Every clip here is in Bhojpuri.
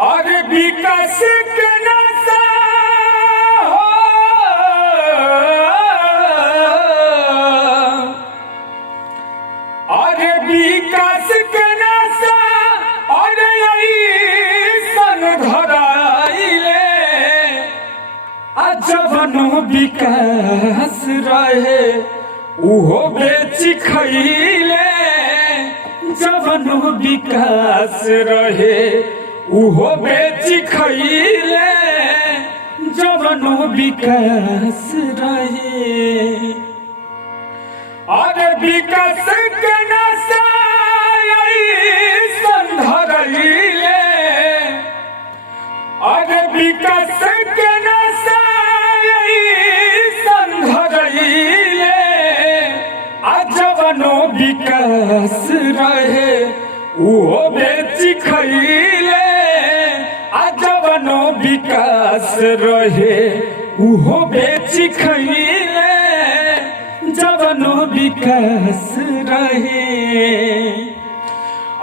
और विकास के नशा हो, और विकास के नशा और ऐसन धराइले जवनो विकास रहे उहो बेची खइले, जवनो विकास रहे उहो बेची खइले, जवनो विकास रहे और विकास के नशा ऐसन धरइले, और विकास के नशा ऐसन धरइले जवनो विकास रहे उहो बेची खइले, जवनो विकास रहे उहो बेची खइले, जवनो विकास रहे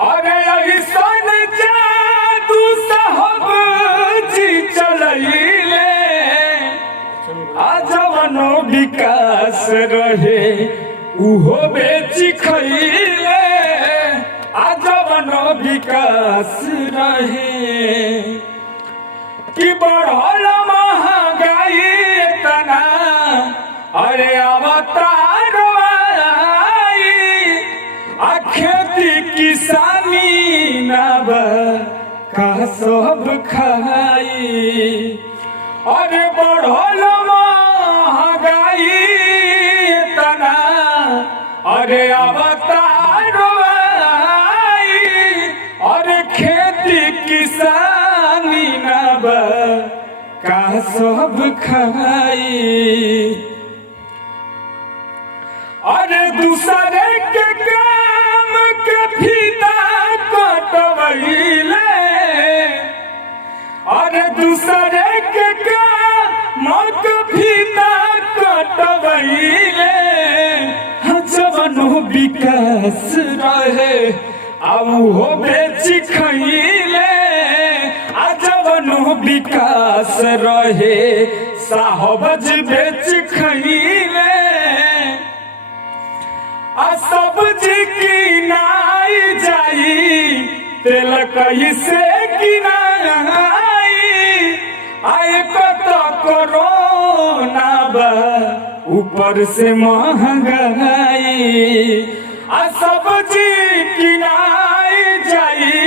और ऐसन जादू साहब जी चलइले जवनो विकास रहे उहो बेची खइले, जवनो विकास रहे कि बढ़ल महंगाई इतना अरे अवतार आई खेती किसानी नब का सब खाई, अरे बढ़ल महंगाई इतना अरे अवतार आई, अरे खेती किसानी नब का सब खाई, अरे दूसरे के काम के फीता कटवइले, अरे दूसरे के काम के फीता कटवइले जवनो विकास रहे उहो बेची खइले, जवनो विकास रहे साहबज बेची खइले, सब्जी किनाई जाई तेल कैसे किनाई, आए तो कोरोना बा ऊपर से महंगाई, सब्जी किनाई जाई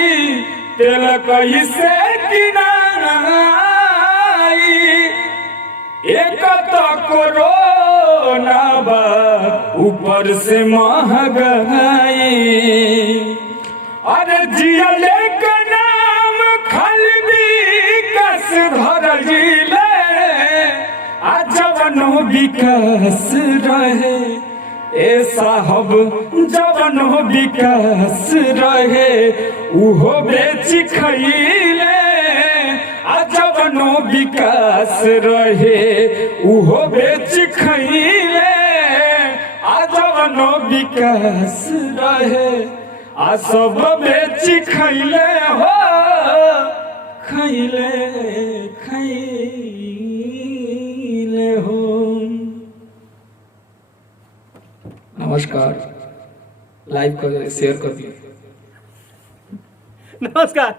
तेल कैसे किनाई, एक तो कोरोना बा ऊपर से महंगाई, अरे जियले के नाम खाली विकास धरइले जवनो विकास रहे ए साहब, जवनो विकास रहे उहो बेची खइले, जवनो विकास रहे उहो बेची खइले, जवनो विकास रहे सब बेची खइले हो, खइले खइले हो। नमस्कार, लाइव कर शेयर कर दिए। नमस्कार।